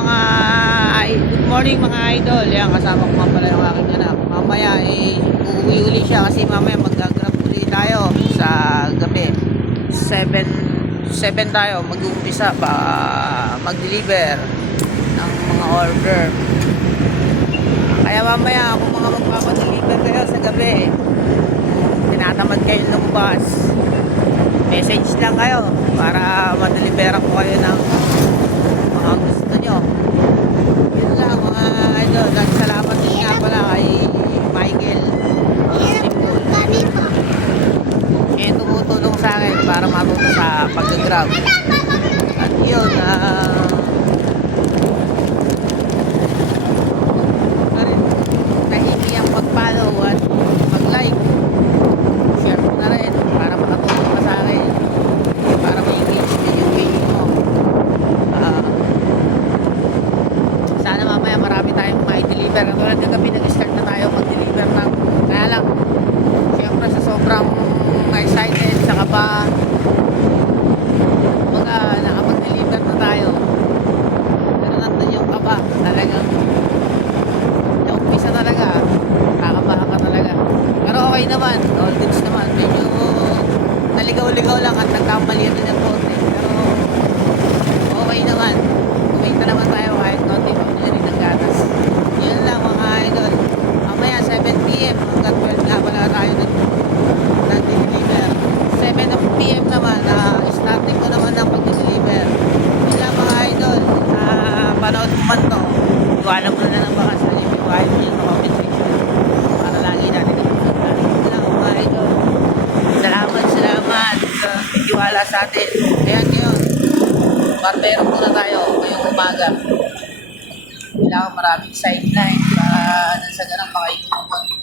good morning mga idol. Yan, kasama ko nga pala yung aking anak. Mamaya uuwi uli siya kasi mamaya mag-grab uli tayo sa gabi. 7 tayo mag-uumpisa pa mag-deliver ng mga order. Kaya mamaya kung mga magpapadeliver kayo sa gabi, tinatamad kayo lumabas, message lang kayo para madeliveran ko kayo ng mga gusto nyo. Yun lang mga idol. Salamat din nga pala kay Michael tumutulong sa akin para matuto sa pag-grab. At yun, nahingi ang mag-follow at mag-like, share mo na rin para makatulong ka sa akin, para ma-engage din yung page mo. Sana mamaya marami tayong ma-deliver. Katulad ng gabi nag-start na tayo mag-deliver ng, kaya lang syempre sa sobrang excited sa kaba, mga nakapag-deliver na tayo, pero nandun yung kaba talagang umpisa talaga, kakabahan ka talaga, pero okay naman, all goods naman. Medyo naligaw-ligaw lang at nagkamali rin ng konti, pero okay naman. Kumita naman tayo kahit konti, pamili rin ng gatas. Yun lang mga idol. Mamaya 7 PM hanggang 12 nga pala tayo nag-deliver. 7 PM naman, starting ko naman ang pag-deliver. Yun lang mga idol. Panood mo man to, iwanan mo na ng bakas sa yung wife niyo sa comment section para lagi natin nag-upload. Yun lang mga idol. Salamat sa tiwala sa atin. Kaya ngayon, barbero muna tayo ngayong umaga. Kailangan maraming sideline para sa ganang makaikumpon.